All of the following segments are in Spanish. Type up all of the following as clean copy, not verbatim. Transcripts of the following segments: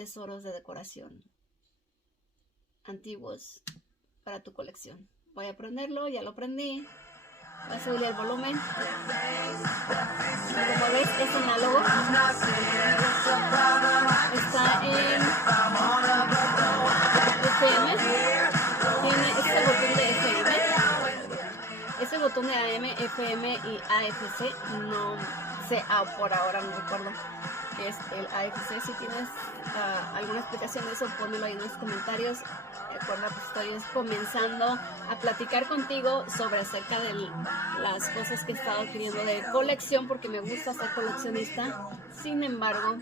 tesoros de decoración antiguos para tu colección. Voy a prenderlo, ya lo prendí. Voy a subir el volumen. Como ves, es análogo. Está en FM. Tiene este botón de FM. Este botón de AM, FM y AFC. No sé, por ahora no recuerdo qué es el AFC. Si tienes alguna explicación de eso, pónmelo ahí en los comentarios. Recuerda, pues estoy comenzando a platicar contigo sobre acerca de las cosas que he estado adquiriendo de colección, porque me gusta ser coleccionista. Sin embargo,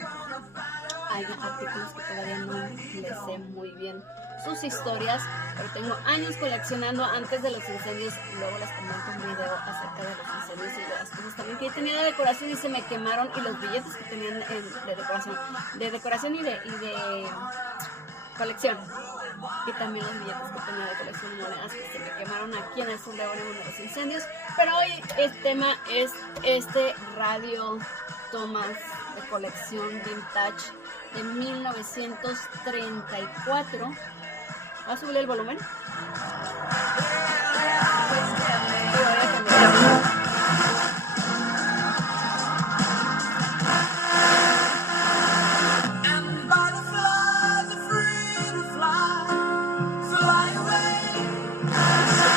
hay artículos que todavía no les sé muy bien sus historias, pero tengo años coleccionando antes de los incendios. Luego les comento un video acerca de los incendios y de las cosas también que yo tenía de decoración y se me quemaron, y los billetes que tenían de decoración y de colección, y también los billetes que tenía de colección y monedas que se me quemaron aquí en el sur de Oregon de los incendios. Pero hoy el tema es este radio Thomas de colección vintage de 1934. ¿Va a subir el volumen?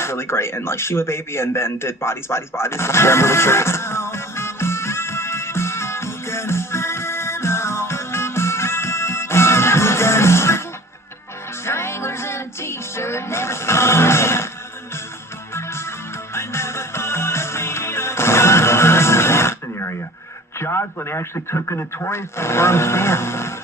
Really great, and like she was a baby and then did bodies. Yeah, I'm really curious. Stranglers in a t-shirt, never area. Joslin actually took a notorious firm stand.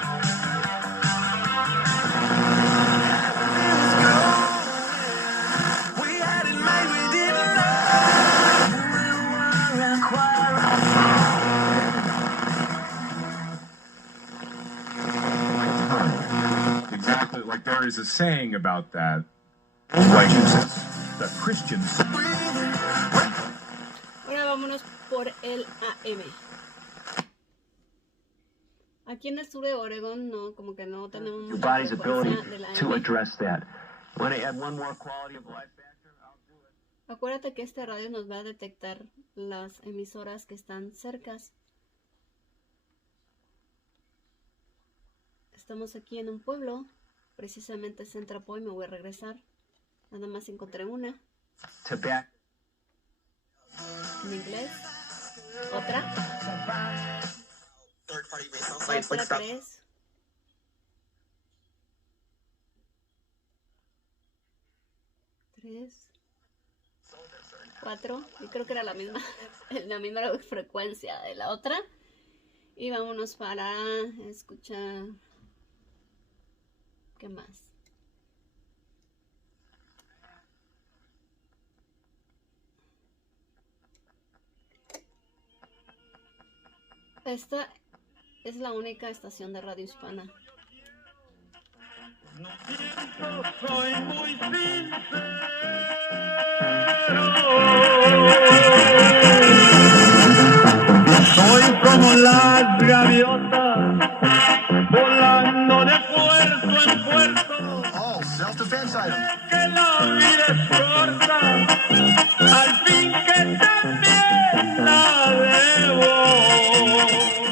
Exactly, like there is a saying about that, like the Christians. Ahora vámonos por el AM. Aquí en el sur de Oregon no, como que no tenemos Your mucha body's ability frecuencia del AM. to address that. Want to add one more quality of life factor? I'll do it. Acuérdate que este radio nos va a detectar las emisoras que están cercas. Estamos aquí en un pueblo, precisamente Central Point. Me voy a regresar. Nada más encontré una. To back. En inglés. Otra. Third party resale sites, like Otra stuff. 3. 3. 4. Y creo que era la misma frecuencia de la otra. Y vámonos para escuchar. ¿Qué más? Esta es la única estación de radio hispana. Soy muy sincero. Soy como las gaviotas volando de puerto en puerto. Oh, self-defense item. Que la vida es corta, al fin que también la debo.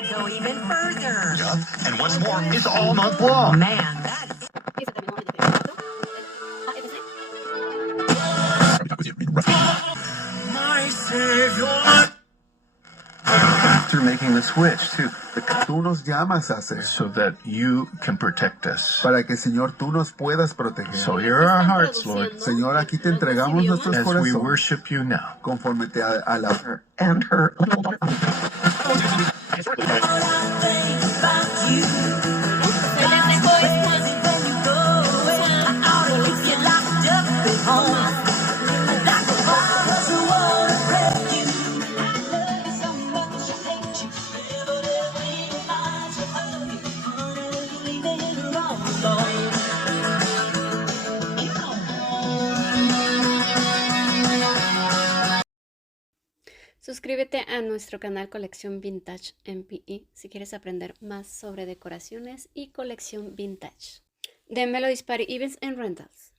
Go even further. Yeah, and what's more, it's all month long. Man, that Y se terminó el 24. El AFC. My Savior. After making the switch too, Tú nos llamas a hacer So that you can protect us. para que, Señor, tú nos puedas proteger. So here are our hearts, Lord, Señor, aquí te entregamos nuestros as we corazones worship you now. conforme te a la And her little daughter. Suscríbete a nuestro canal Colección Vintage MPE si quieres aprender más sobre decoraciones y colección vintage. De Melodies Party Events and Rentals.